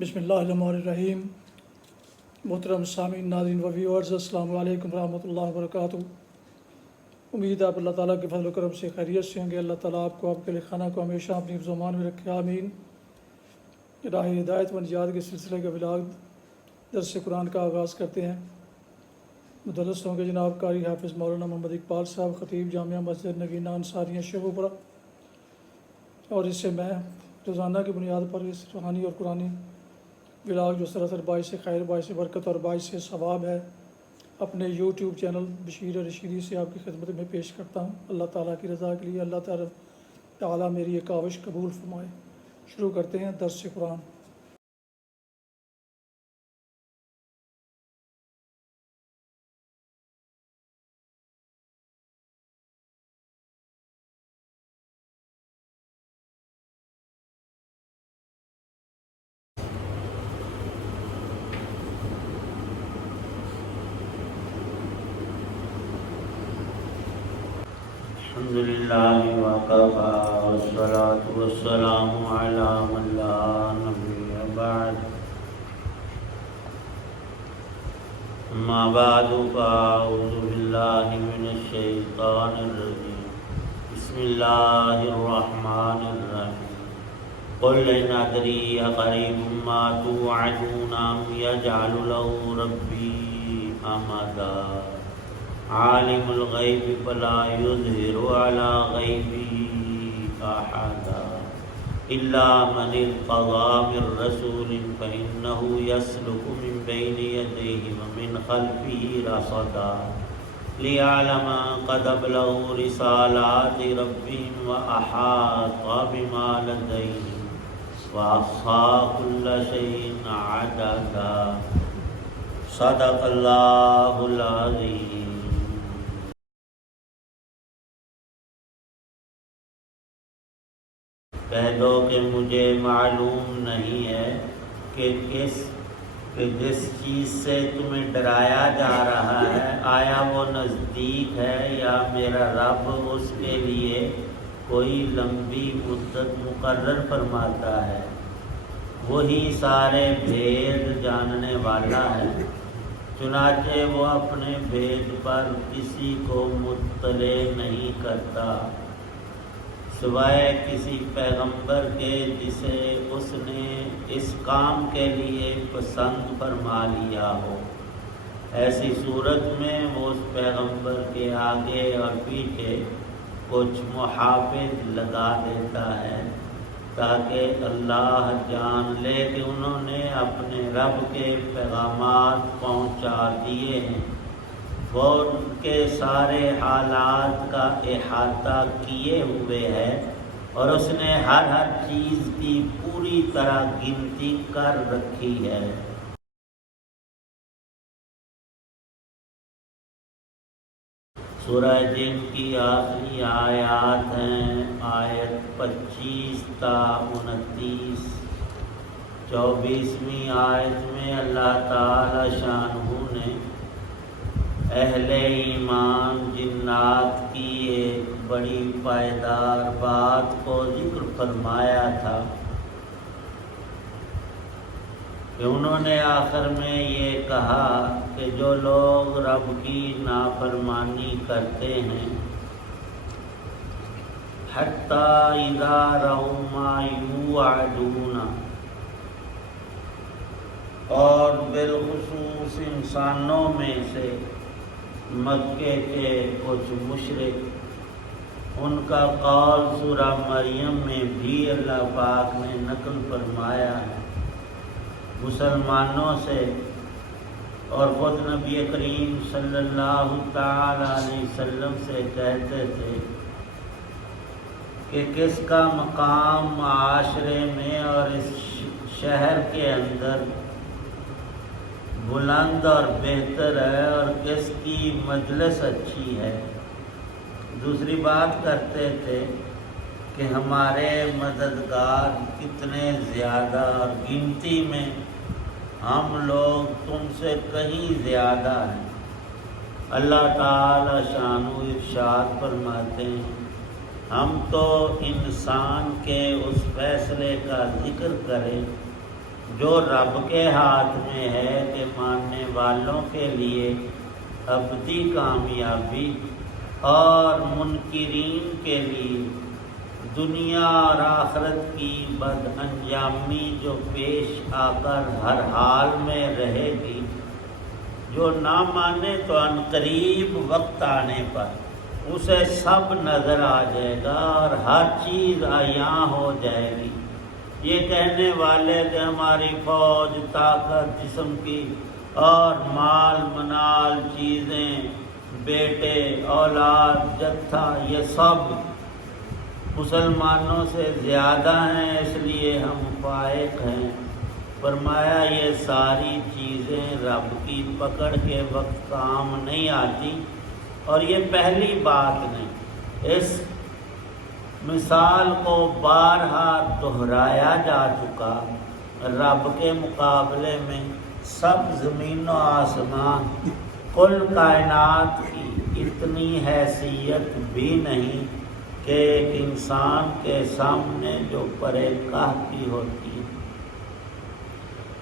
بسم اللہ الرحمن الرحیم۔ محترم سامعین، ناظرین و ویورز، السلام علیکم ورحمۃ اللہ وبرکاتہ۔ امید ہے آپ اللہ تعالیٰ کے فضل و کرم سے خیریت سے ہوں گے۔ اللہ تعالیٰ آپ کو، آپ کے خانہ کو ہمیشہ اپنی حفظ و امان میں رکھے، آمین۔ راہ ہدایت و نجات کے سلسلے کا ولاگ درس قرآن کا آغاز کرتے ہیں۔ مدرس ہوں گے جناب قاری حافظ مولانا محمد اقبال صاحب، خطیب جامعہ مسجد نگینہ انصاریہ شیخوپورہ، اور اس سے میں روزانہ کی بنیاد پر اس روحانی اور قرآنی ولاگ جو سراسر باعث خیر، باعث برکت اور باعث ثواب ہے، اپنے یوٹیوب چینل بشیر رشیدی سے آپ کی خدمت میں پیش کرتا ہوں۔ اللہ تعالیٰ کی رضا کے لیے اللہ تعالیٰ میری یہ کاوش قبول فرمائے۔ شروع کرتے ہیں درس قرآن۔ الحمد لله وكفى والصلاة والسلام على من لا نبي بعد أما بعد فأعوذ بالله من الشيطان الرجيم بسم الله الرحمن الرحيم قل إن أدري أقريب ما توعدون أم يجعل له ربي أمدا عالم الغیب فلا یظہر علی غیبہ احدا الا من ارتضی من رسول فإنه يسلك من بین یدیہ ومن خلفہ رصدا لیعلم قد ابلغوا رسالات ربهم وأحاط بما لدیہم وأحصى كل شیء عددا صدق اللہ العظیم۔ کہہ دو کہ مجھے معلوم نہیں ہے کہ جس چیز سے تمہیں ڈرایا جا رہا ہے آیا وہ نزدیک ہے یا میرا رب اس کے لیے کوئی لمبی مدت مقرر فرماتا ہے۔ وہی سارے بھید جاننے والا ہے، چنانچہ وہ اپنے بھید پر کسی کو مطلع نہیں کرتا سوائے کسی پیغمبر کے جسے اس نے اس کام کے لیے پسند فرما لیا ہو۔ ایسی صورت میں وہ اس پیغمبر کے آگے اور پیچھے کچھ محافظ لگا دیتا ہے تاکہ اللہ جان لے کہ انہوں نے اپنے رب کے پیغامات پہنچا دیے ہیں۔ وہ ان کے سارے حالات کا احاطہ کیے ہوئے ہے اور اس نے ہر چیز کی پوری طرح گنتی کر رکھی ہے۔ سورہ جن کی آخری آیات ہیں آیت 25 تا 29۔ 24ویں آیت میں اللہ تعالی شانہ نے اہل ایمان جنات کی ایک بڑی پائیدار بات کو ذکر فرمایا تھا کہ انہوں نے آخر میں یہ کہا کہ جو لوگ رب کی نافرمانی کرتے ہیں حتیٰ اذا رأوا ما یوعدون، اور بالخصوص انسانوں میں سے مکے کے کچھ مشرک، ان کا قول سورہ مریم میں بھی اللہ پاک نے نقل فرمایا ہے مسلمانوں سے، اور خود نبی کریم صلی اللہ تعالی علیہ وسلم سے کہتے تھے کہ کس کا مقام معاشرے میں اور اس شہر کے اندر بلند اور بہتر ہے اور کس کی مجلس اچھی ہے۔ دوسری بات کرتے تھے کہ ہمارے مددگار کتنے زیادہ اور گنتی میں ہم لوگ تم سے کہیں زیادہ ہیں۔ اللہ تعالی شانہ ارشاد فرماتے ہیں ہم تو انسان کے اس فیصلے کا ذکر کریں جو رب کے ہاتھ میں ہے کہ ماننے والوں کے لیے ابدی کامیابی اور منکرین کے لیے دنیا اور آخرت کی بد انجامی جو پیش آ کر ہر حال میں رہے گی. جو نہ مانے تو عنقریب وقت آنے پر اسے سب نظر آ جائے گا اور ہر چیز عیاں ہو جائے گی. یہ کہنے والے کہ ہماری فوج، طاقت جسم کی اور مال منال چیزیں، بیٹے، اولاد، جتھا، یہ سب مسلمانوں سے زیادہ ہیں اس لیے ہم فائق ہیں. فرمایا یہ ساری چیزیں رب کی پکڑ کے وقت کام نہیں آتی. اور یہ پہلی بات نہیں، اس مثال کو بارہا دہرایا جا چکا. رب کے مقابلے میں سب زمین و آسمان، کل کائنات کی اتنی حیثیت بھی نہیں کہ ایک انسان کے سامنے جو پرے کاہ کی ہوتی ہے.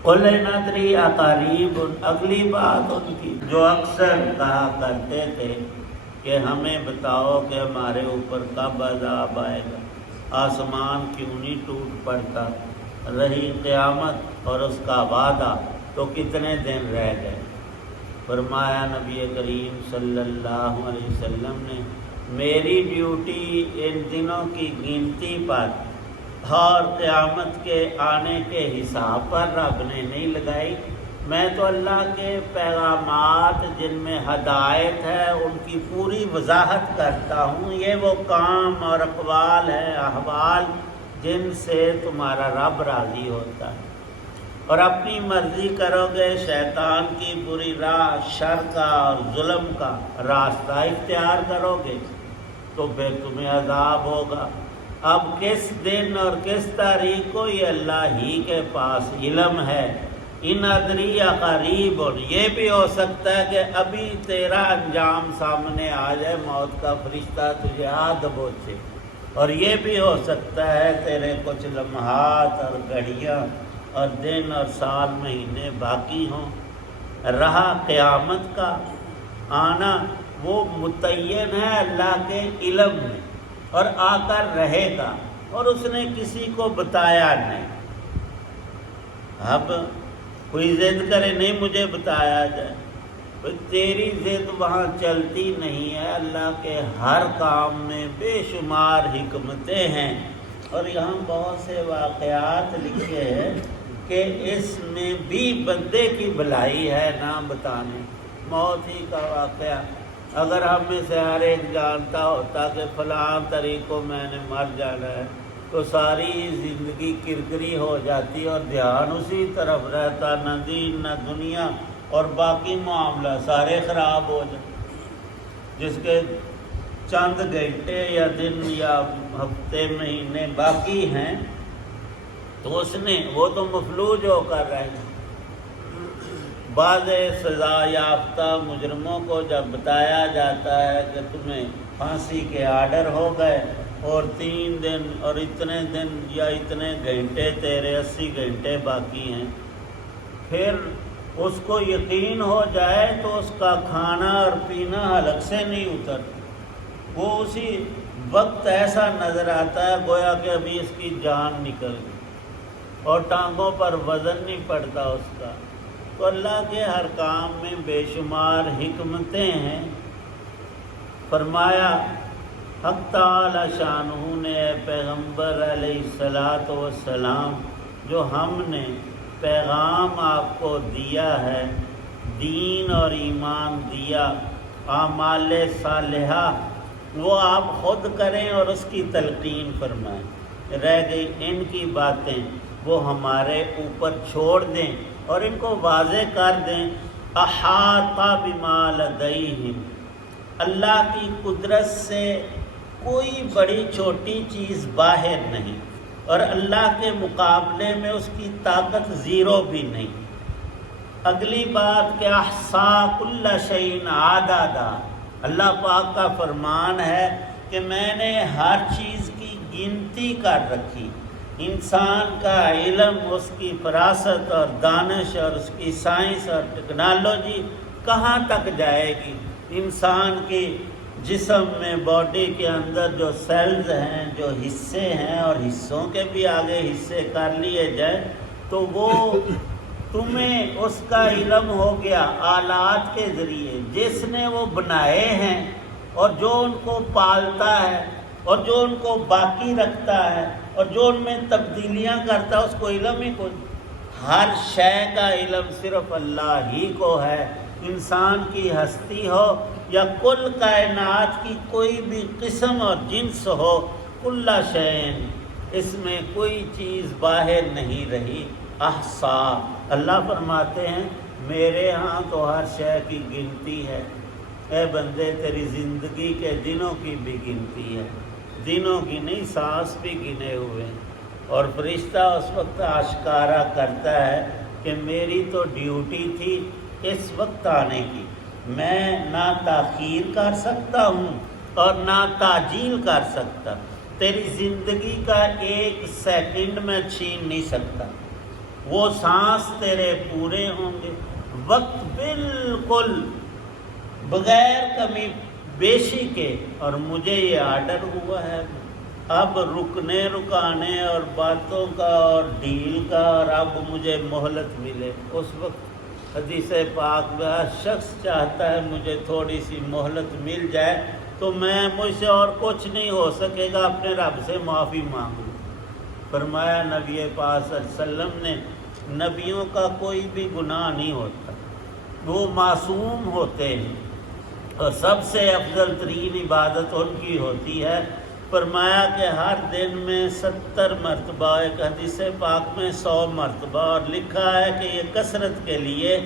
قُلْ نَدْرِي اَقَرِیبٌ، اگلی بات ان کی جو اکثر کہا کرتے تھے کہ ہمیں بتاؤ کہ ہمارے اوپر کب عذاب آئے گا، آسمان کیوں نہیں ٹوٹ پڑتا. رہی قیامت اور اس کا وعدہ تو کتنے دن رہ گئے. فرمایا نبی کریم صلی اللہ علیہ وسلم نے میری ڈیوٹی ان دنوں کی گنتی پر اور قیامت کے آنے کے حساب پر رب نے نہیں لگائی. میں تو اللہ کے پیغامات جن میں ہدایت ہے ان کی پوری وضاحت کرتا ہوں. یہ وہ کام اور اقوال ہے، احوال جن سے تمہارا رب راضی ہوتا ہے. اور اپنی مرضی کرو گے، شیطان کی بری راہ، شر کا اور ظلم کا راستہ اختیار کرو گے تو پھر تمہیں عذاب ہوگا. اب کس دن اور کس تاریخ کو یہ اللہ ہی کے پاس علم ہے. ان ادری قریب، یہ بھی ہو سکتا ہے کہ ابھی تیرا انجام سامنے آ جائے، موت کا فرشتہ تجھے آ دبوچے. اور یہ بھی ہو سکتا ہے تیرے کچھ لمحات اور گھڑیاں اور دن اور سال مہینے باقی ہوں. رہا قیامت کا آنا، وہ متعین ہے اللہ کے علم میں اور آ کر رہے گا، اور اس نے کسی کو بتایا نہیں. اب کوئی ضد کرے نہیں مجھے بتایا جائے، تیری ضد وہاں چلتی نہیں ہے. اللہ کے ہر کام میں بے شمار حکمتیں ہیں. اور یہاں بہت سے واقعات لکھے ہیں کہ اس میں بھی بندے کی بھلائی ہے نہ بتانے. موت ہی کا واقعہ اگر ہم میں سے ہر ایک جانتا ہوتا کہ فلاں طریقوں میں نے مر جانا ہے تو ساری زندگی کرکری ہو جاتی اور دھیان اسی طرف رہتا، نہ دین نہ دنیا، اور باقی معاملہ سارے خراب ہو جائیں. جس کے چند گھنٹے یا دن یا ہفتے مہینے باقی ہیں تو وہ تو مفلوج ہو کر رہے ہیں. بعض سزا یافتہ مجرموں کو جب بتایا جاتا ہے کہ تمہیں پھانسی کے آرڈر ہو گئے اور 3 دن اور اتنے دن یا اتنے گھنٹے تیرے 80 گھنٹے باقی ہیں، پھر اس کو یقین ہو جائے تو اس کا کھانا اور پینا حلق سے نہیں اترتا. وہ اسی وقت ایسا نظر آتا ہے گویا کہ ابھی اس کی جان نکل گئی اور ٹانگوں پر وزن نہیں پڑتا اس کا. تو اللہ کے ہر کام میں بے شمار حکمتیں ہیں. فرمایا حق تعالی شانہ نے اے پیغمبر علیہ الصلاۃ والسلام، جو ہم نے پیغام آپ کو دیا ہے، دین اور ایمان دیا، اعمال صالحہ وہ آپ خود کریں اور اس کی تلقین فرمائیں. رہ گئی ان کی باتیں وہ ہمارے اوپر چھوڑ دیں اور ان کو واضح کر دیں. احاط بما لدیہم، اللہ کی قدرت سے کوئی بڑی چھوٹی چیز باہر نہیں، اور اللہ کے مقابلے میں اس کی طاقت زیرو بھی نہیں. اگلی بات کہ احصا کل شیء عددا، اللہ پاک کا فرمان ہے کہ میں نے ہر چیز کی گنتی کر رکھی. انسان کا علم، اس کی فراست اور دانش اور اس کی سائنس اور ٹیکنالوجی کہاں تک جائے گی؟ انسان کی جسم میں، باڈی کے اندر جو سیلز ہیں، جو حصے ہیں، اور حصوں کے بھی آگے حصے کر لیے جائیں تو وہ تمہیں اس کا علم ہو گیا آلات کے ذریعے جس نے وہ بنائے ہیں، اور جو ان کو پالتا ہے، اور جو ان کو باقی رکھتا ہے، اور جو ان میں تبدیلیاں کرتا ہے، اس کو علم ہی کوئی۔ ہر شے کا علم صرف اللہ ہی کو ہے۔ انسان کی ہستی ہو یا کل کائنات کی کوئی بھی قسم اور جنس ہو، کل شین، اس میں کوئی چیز باہر نہیں رہی۔ احصا، اللہ فرماتے ہیں میرے ہاں تو ہر شے کی گنتی ہے۔ اے بندے، تیری زندگی کے دنوں کی بھی گنتی ہے، دنوں کی نہیں، سانس بھی گنے ہوئے ہیں۔ اور فرشتہ اس وقت آشکارا کرتا ہے کہ میری تو ڈیوٹی تھی اس وقت آنے کی، میں نہ تاخیر کر سکتا ہوں اور نہ تعجیل کر سکتا، تیری زندگی کا ایک سیکنڈ میں چھین نہیں سکتا۔ وہ سانس تیرے پورے ہوں گے، وقت بالکل بغیر کمی بیشی کے، اور مجھے یہ آرڈر ہوا ہے اب رکنے رکانے اور باتوں کا اور ڈیل کا، اور اب مجھے مہلت ملے۔ اس وقت حدیث پاک میں ہر شخص چاہتا ہے مجھے تھوڑی سی مہلت مل جائے تو مجھ سے اور کچھ نہیں ہو سکے گا، اپنے رب سے معافی مانگوں۔ فرمایا نبی پاک صلی اللہ علیہ وسلم نے، نبیوں کا کوئی بھی گناہ نہیں ہوتا، وہ معصوم ہوتے ہیں، اور سب سے افضل ترین عبادت ان کی ہوتی ہے۔ فرمایا کہ ہر دن میں 70 مرتبہ، ایک حدیث پاک میں 100 مرتبہ، اور لکھا ہے کہ یہ کثرت کے لیے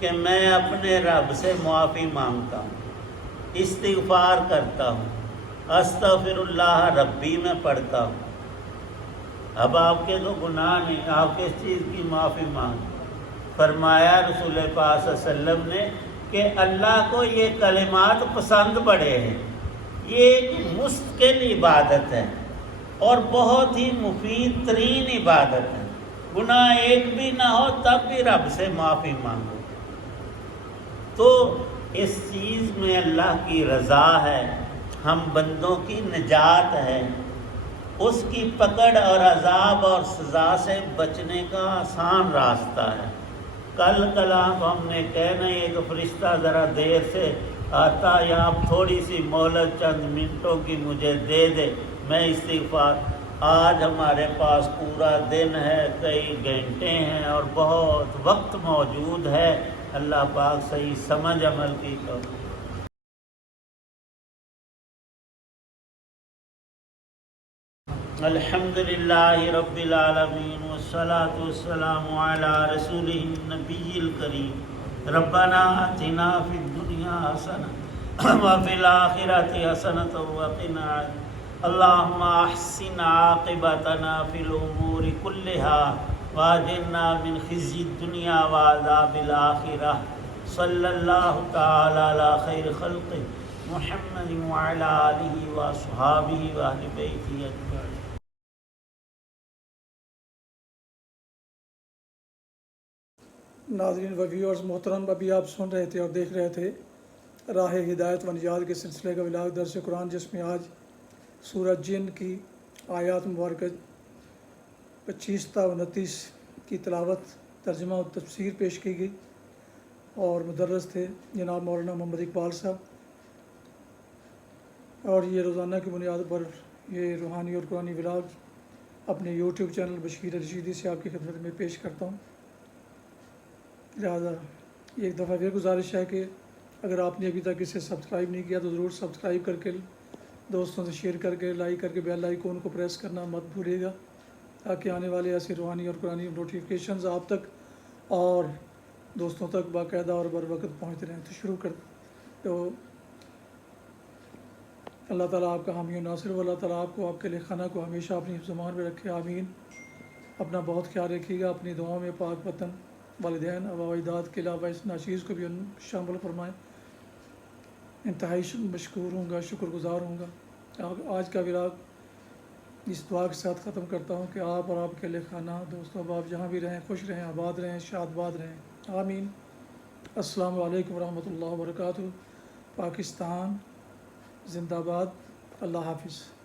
کہ میں اپنے رب سے معافی مانگتا ہوں، استغفار کرتا ہوں، استغفر اللہ ربی میں پڑھتا ہوں۔ اب آپ کے تو گناہ نہیں، آپ کس چیز کی معافی مانگ؟ فرمایا رسول پاک صلی اللہ علیہ وسلم نے کہ اللہ کو یہ کلمات پسند بڑے ہیں، یہ ایک مستقل عبادت ہے اور بہت ہی مفید ترین عبادت ہے۔ گناہ ایک بھی نہ ہو تب بھی رب سے معافی مانگو، تو اس چیز میں اللہ کی رضا ہے، ہم بندوں کی نجات ہے، اس کی پکڑ اور عذاب اور سزا سے بچنے کا آسان راستہ ہے۔ کل کلام ہم نے کہنا یہ کہ فرشتہ ذرا دیر سے آتا، یا آپ تھوڑی سی مہلت چند منٹوں کی مجھے دے دے، میں استغفار۔ آج ہمارے پاس پورا دن ہے، کئی گھنٹے ہیں، اور بہت وقت موجود ہے۔ اللہ پاک صحیح سمجھ عمل کی توفیق۔ الحمدللہ رب العالمین، والصلاة والسلام علی رسولہ النبی الکریم۔ ربنا آتنا فی الدنیا حسنہ وفی الآخرۃ حسنۃ وقنا اللہم احسن عاقبتنا فی الامور کلہا واجرنا من خزی الدنیا وعذاب الآخرہ۔ صلی اللہ تعالی علی خیر خلقہ محمد وعلی آلہ واصحابہ واہل بیتہ اجمعین۔ ناظرین و ویورز محترم، ابھی آپ سن رہے تھے اور دیکھ رہے تھے راہ ہدایت و نجات کے سلسلے کا ولاغ درس قرآن، جس میں آج سورہ جن کی آیات مبارکہ 25 تا 29 کی تلاوت، ترجمہ و تفسیر پیش کی گئی، اور مدرس تھے جناب مولانا محمد اقبال صاحب۔ اور یہ روزانہ کی بنیاد پر یہ روحانی اور قرآنی ولاغ اپنے یوٹیوب چینل بشیر رشیدی سے آپ کی خدمت میں پیش کرتا ہوں۔ لہٰذا ایک دفعہ پھر گزارش ہے کہ اگر آپ نے ابھی تک اسے سبسکرائب نہیں کیا تو ضرور سبسکرائب کر کے، دوستوں سے شیئر کر کے، لائک کر کے بیل آئیکن کو پریس کرنا مت بھولیے گا، تاکہ آنے والے ایسے روحانی اور قرآنی نوٹیفیکیشنز آپ تک اور دوستوں تک باقاعدہ اور بر وقت پہنچتے رہیں۔ تو شروع کر تو اللہ تعالیٰ آپ کا حامی و ناصر ہو، اللہ تعالیٰ آپ کو، آپ کے لکھانہ کو ہمیشہ اپنی زبان میں رکھے، آمین۔ اپنا بہت خیال رکھیے گا، اپنی دعاؤں میں پاک وطن، والدین، آباء و اجداد کے علاوہ اس ناچیز کو بھی شامل فرمائیں۔ انتہائی مشکور ہوں گا، شکر گزار ہوں گا۔ آج کا ولاگ اس دعا کے ساتھ ختم کرتا ہوں کہ آپ اور آپ کے اہل خانہ دوستوں احباب جہاں بھی رہیں خوش رہیں آباد رہیں شاد باد رہیں آمین۔ السلام علیکم ورحمۃ اللہ وبرکاتہ۔ پاکستان زندہ باد۔ اللہ حافظ۔